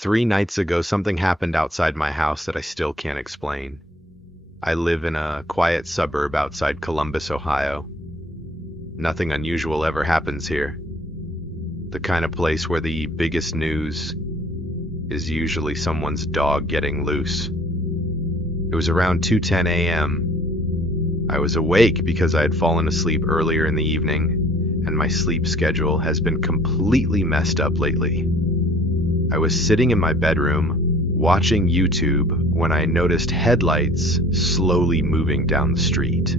3 nights ago, something happened outside my house that I still can't explain. I live in a quiet suburb outside Columbus, Ohio. Nothing unusual ever happens here. The kind of place where the biggest news is usually someone's dog getting loose. It was around 2:10 a.m. I was awake because I had fallen asleep earlier in the evening, and my sleep schedule has been completely messed up lately. I was sitting in my bedroom, watching YouTube, when I noticed headlights slowly moving down the street.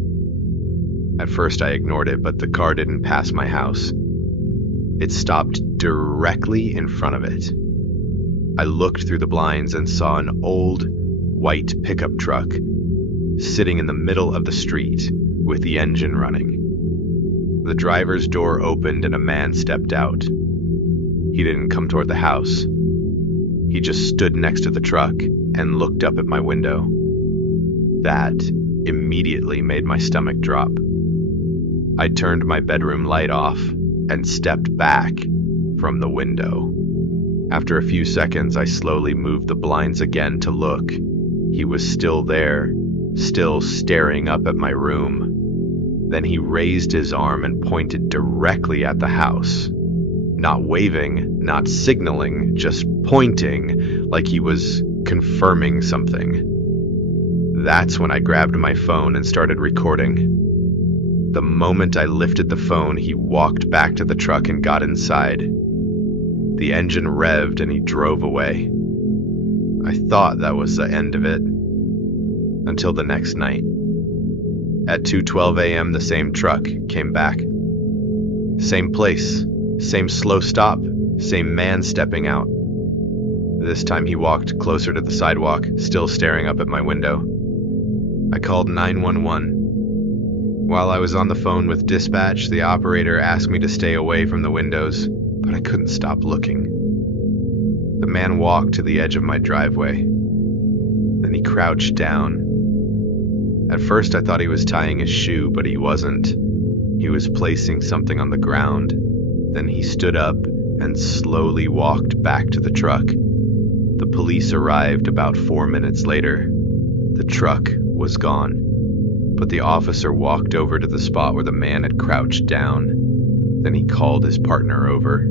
At first I ignored it, but the car didn't pass my house. It stopped directly in front of it. I looked through the blinds and saw an old, white pickup truck sitting in the middle of the street with the engine running. The driver's door opened and a man stepped out. He didn't come toward the house. He just stood next to the truck and looked up at my window. That immediately made my stomach drop. I turned my bedroom light off and stepped back from the window. After a few seconds, I slowly moved the blinds again to look. He was still there, still staring up at my room. Then he raised his arm and pointed directly at the house. Not waving, not signaling, just pointing like he was confirming something. That's when I grabbed my phone and started recording. The moment I lifted the phone, he walked back to the truck and got inside. The engine revved and he drove away. I thought that was the end of it, until the next night. At 2:12 a.m., the same truck came back. Same place, same slow stop, same man stepping out. This time he walked closer to the sidewalk, still staring up at my window. I called 911. While I was on the phone with dispatch, the operator asked me to stay away from the windows, but I couldn't stop looking. The man walked to the edge of my driveway. Then he crouched down. At first I thought he was tying his shoe, but he wasn't. He was placing something on the ground. Then he stood up and slowly walked back to the truck. The police arrived about 4 minutes later. The truck was gone, but the officer walked over to the spot where the man had crouched down. Then he called his partner over.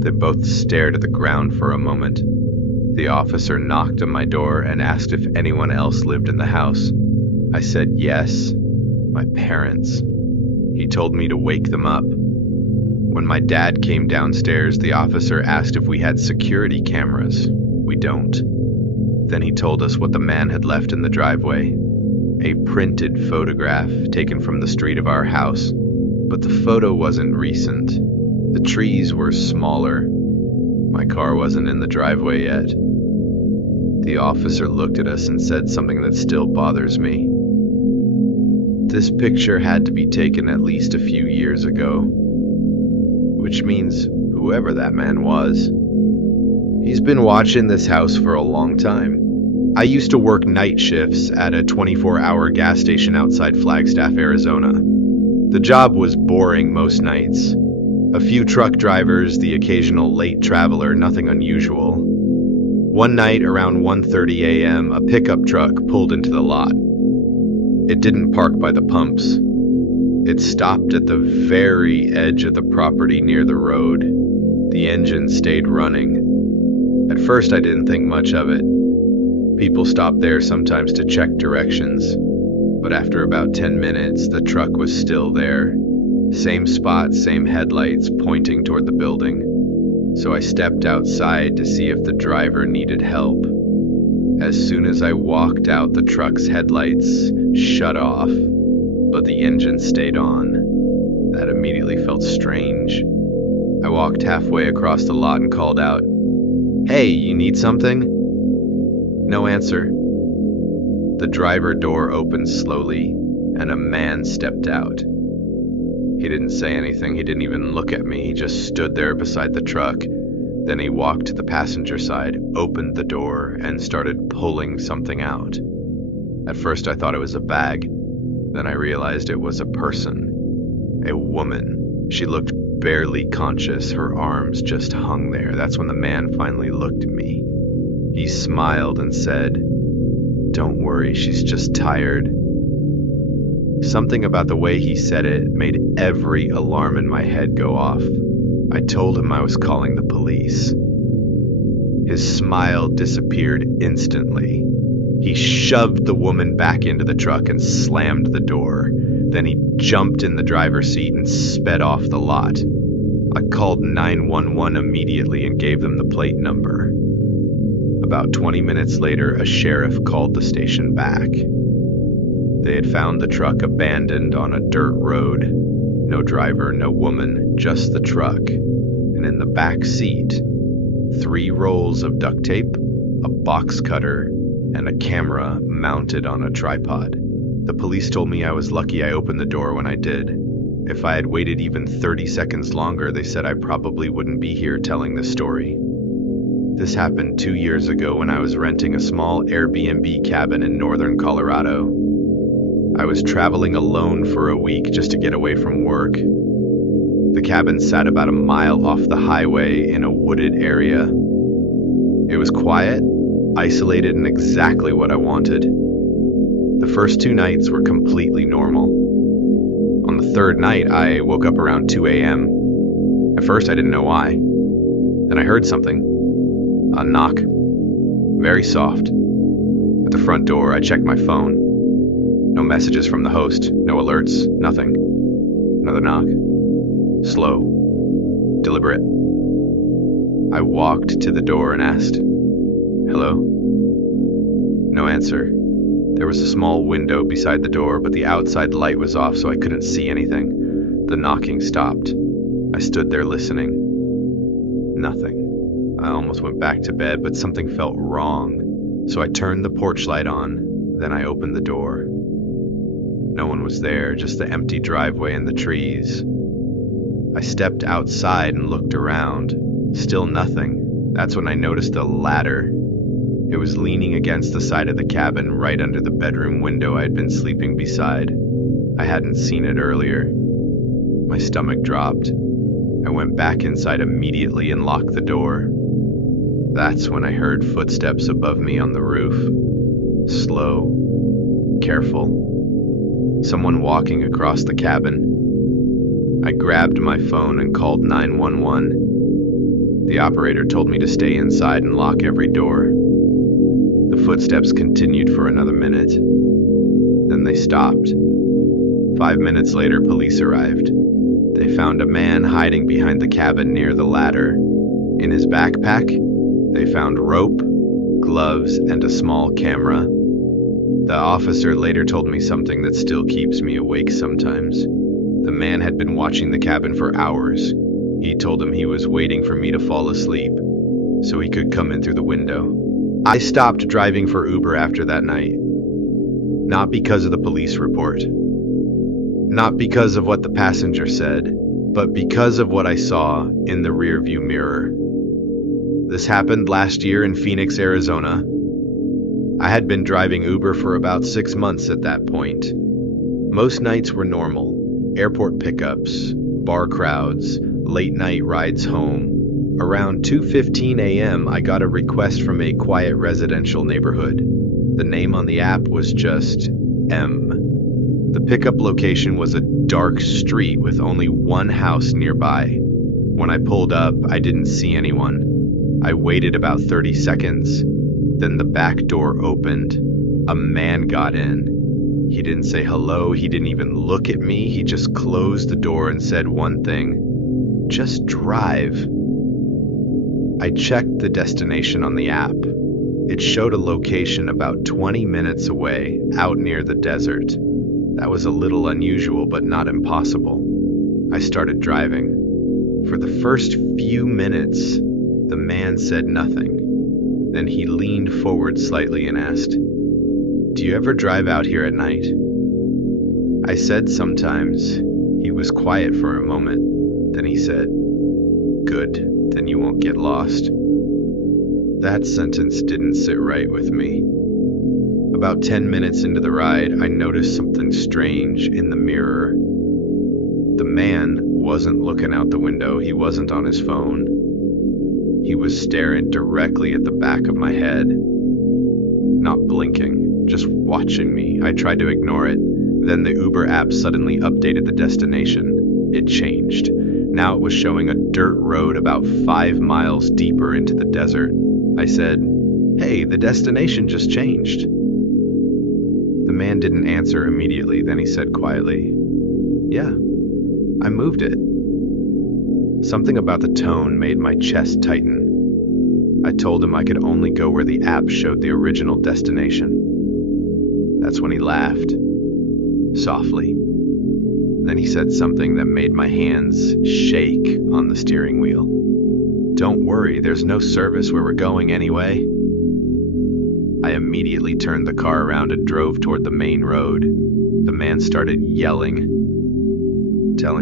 They both stared at the ground for a moment. The officer knocked on my door and asked if anyone else lived in the house. I said yes, my parents. He told me to wake them up. When my dad came downstairs, the officer asked if we had security cameras. We don't. Then he told us what the man had left in the driveway. A printed photograph taken from the street of our house, but the photo wasn't recent. The trees were smaller. My car wasn't in the driveway yet. The officer looked at us and said something that still bothers me. This picture had to be taken at least a few years ago, which means whoever that man was, he's been watching this house for a long time. I used to work night shifts at a 24-hour gas station outside Flagstaff, Arizona. The job was boring most nights. A few truck drivers, the occasional late traveler, nothing unusual. One night around 1:30 a.m., a pickup truck pulled into the lot. It didn't park by the pumps. It stopped at the very edge of the property near the road. The engine stayed running. At first I didn't think much of it. People stopped there sometimes to check directions, but after about 10 minutes, the truck was still there. Same spot, same headlights pointing toward the building. So I stepped outside to see if the driver needed help. As soon as I walked out, the truck's headlights shut off, but the engine stayed on. That immediately felt strange. I walked halfway across the lot and called out, "Hey, you need something?" No answer. The driver door opened slowly, and a man stepped out. He didn't say anything. He didn't even look at me. He just stood there beside the truck. Then he walked to the passenger side, opened the door, and started pulling something out. At first I thought it was a bag. Then I realized it was a person. A woman. She looked barely conscious, her arms just hung there. That's when the man finally looked at me. He smiled and said, "Don't worry, she's just tired." Something about the way he said it made every alarm in my head go off. I told him I was calling the police. His smile disappeared instantly. He shoved the woman back into the truck and slammed the door. Then he jumped in the driver's seat and sped off the lot. I called 911 immediately and gave them the plate number. About 20 minutes later, a sheriff called the station back. They had found the truck abandoned on a dirt road. No driver, no woman, just the truck. And in the back seat, 3 rolls of duct tape, a box cutter, and a camera mounted on a tripod. The police told me I was lucky I opened the door when I did. If I had waited even 30 seconds longer, they said I probably wouldn't be here telling this story. This happened 2 years ago when I was renting a small Airbnb cabin in northern Colorado. I was traveling alone for a week just to get away from work. The cabin sat about a mile off the highway in a wooded area. It was quiet, isolated, and exactly what I wanted. The first 2 nights were completely normal. On the 3rd night, I woke up around 2 a.m. At first, I didn't know why. Then I heard something. A knock. Very soft. At the front door, I checked my phone. No messages from the host, no alerts, nothing. Another knock. Slow. Deliberate. I walked to the door and asked, "Hello?" No answer. There was a small window beside the door, but the outside light was off, so I couldn't see anything. The knocking stopped. I stood there listening. Nothing. I almost went back to bed, but something felt wrong, so I turned the porch light on. Then I opened the door. No one was there, just the empty driveway and the trees. I stepped outside and looked around. Still nothing. That's when I noticed a ladder. It was leaning against the side of the cabin, right under the bedroom window I had been sleeping beside. I hadn't seen it earlier. My stomach dropped. I went back inside immediately and locked the door. That's when I heard footsteps above me on the roof. Slow, careful. Someone walking across the cabin. I grabbed my phone and called 911. The operator told me to stay inside and lock every door. The footsteps continued for another minute. Then they stopped. 5 minutes later, police arrived. They found a man hiding behind the cabin near the ladder. In his backpack, they found rope, gloves, and a small camera. The officer later told me something that still keeps me awake sometimes. The man had been watching the cabin for hours. He told him he was waiting for me to fall asleep, so he could come in through the window. I stopped driving for Uber after that night. Not because of the police report. Not because of what the passenger said, but because of what I saw in the rearview mirror. This happened last year in Phoenix, Arizona. I had been driving Uber for about 6 months at that point. Most nights were normal. Airport pickups, bar crowds, late night rides home. Around 2:15 a.m., I got a request from a quiet residential neighborhood. The name on the app was just M. The pickup location was a dark street with only one house nearby. When I pulled up, I didn't see anyone. I waited about 30 seconds. Then the back door opened. A man got in. He didn't say hello, he didn't even look at me. He just closed the door and said one thing: "Just drive." I checked the destination on the app. It showed a location about 20 minutes away, out near the desert. That was a little unusual, but not impossible. I started driving. For the first few minutes, the man said nothing. Then he leaned forward slightly and asked, "Do you ever drive out here at night?" I said sometimes. He was quiet for a moment. Then he said, "Good. Then you won't get lost." That sentence didn't sit right with me. About 10 minutes into the ride, I noticed something strange in the mirror. The man wasn't looking out the window. He wasn't on his phone. He was staring directly at the back of my head, not blinking, just watching me. I tried to ignore it. Then the Uber app suddenly updated the destination. It changed. Now it was showing a dirt road about 5 miles deeper into the desert. I said, "Hey, the destination just changed." The man didn't answer immediately. Then he said quietly, "Yeah, I moved it." Something about the tone made my chest tighten. I told him I could only go where the app showed the original destination. That's when he laughed, softly. Then he said something that made my hands shake on the steering wheel. "Don't worry, there's no service where we're going anyway." I immediately turned the car around and drove toward the main road. The man started yelling, telling